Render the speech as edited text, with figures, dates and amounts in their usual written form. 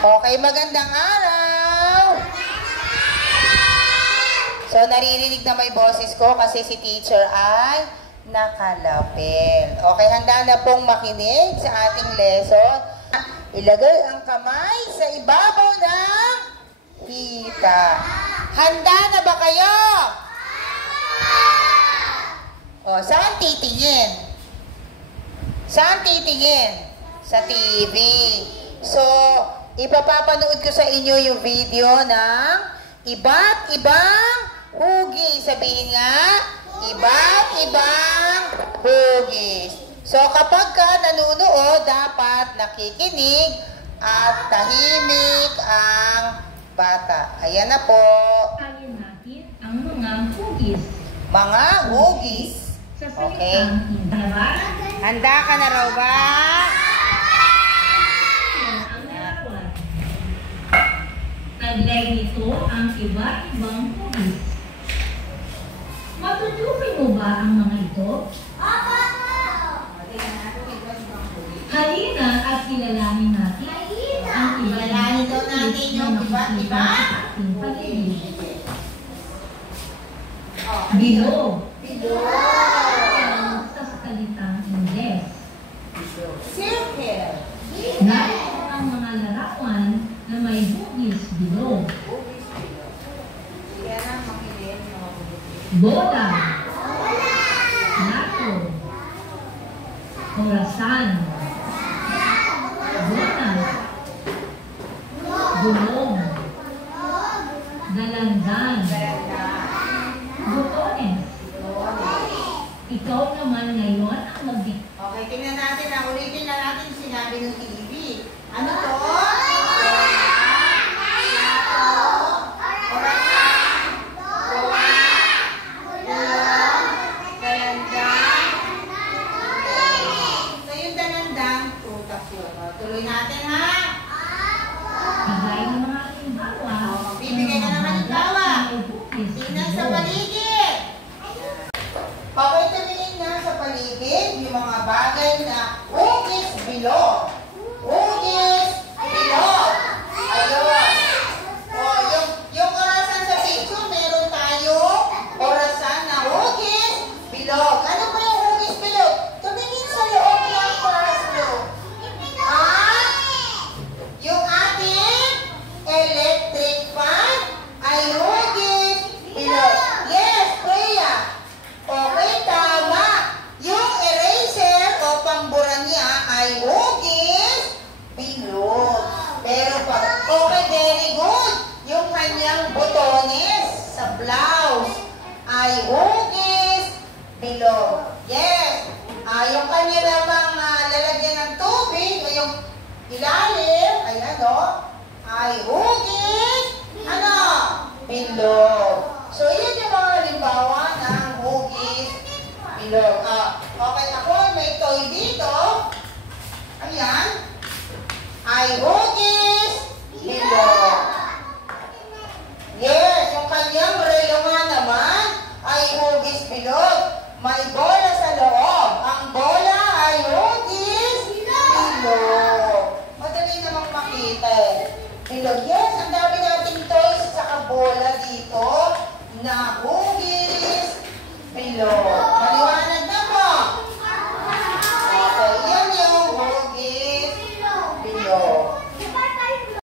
Okay, magandang araw! So, naririnig na may boses ko kasi si teacher ay nakalapel. Okay, handa na pong makinig sa ating lesson. Ilagay ang kamay sa ibabaw ng hita. Handa na ba kayo? O, saan titingin? Saan titingin? Sa TV. So, ipapapanood ko sa inyo yung video ng iba't ibang hugis. Sabihin nga, iba't ibang hugis. So, kapag ka nanunood, dapat nakikinig at tahimik ang bata. Ayan na po. Kaya natin ang mga hugis. Mga hugis. Okay. Handa ka na raw ba? Taglay nito ang iba't ibang hugis. Matutukoy mo ba ang mga ito? Halina at kilalanin natin ang Kilalanin daw natin yung iba't iba. Bilog. Bilog. Sa salitang Ingles. Circle. Narito ang mga larawan na may hugis bilog. Bola. Plato. Orasan. Bola. Gulong. Dalandan. Butones. Ikaw naman ngayon ang mag-dictate. Okay, tingnan natin. Ulitin na natin yung sinabi ng TV. Ano to? Tuloy natin, ha? Bigay ng mga halimbawa. Bibigay ka ng halimbawa. Tingnan sa paligid. Okay, tumingin nga sa paligid yung mga bagay na hugis bilog. Hugis bilog. Ayun. O, yung orasan sa picture, meron tayong orasan na hugis bilog. Ano ba yung hugis bilog? Tumingin sa loob ng classroom. Yung ating electric fan ay hugis bilog. Yes, Kuya. Okay, tama. Yung eraser o pambura niya ay hugis bilog. Pero okay, very good. Yung kanyang butones sa blouse ay hugis bilog. Yes. Yung kanya namang lalagyan ng tubig o yung ilalim, ay ay hugis, bilog. So, yun yung mga halimbawa ng hugis bilog. Okay, ako may toy dito. Ayan. Ay hugis bilog. Yes, yung kanyang relo nga naman ay hugis bilog. May bola sa loob. Ang bola ay hugis bilog. Madali namang makita. Bilog. Yes, ang dami nating toys sa bola dito na hugis bilog.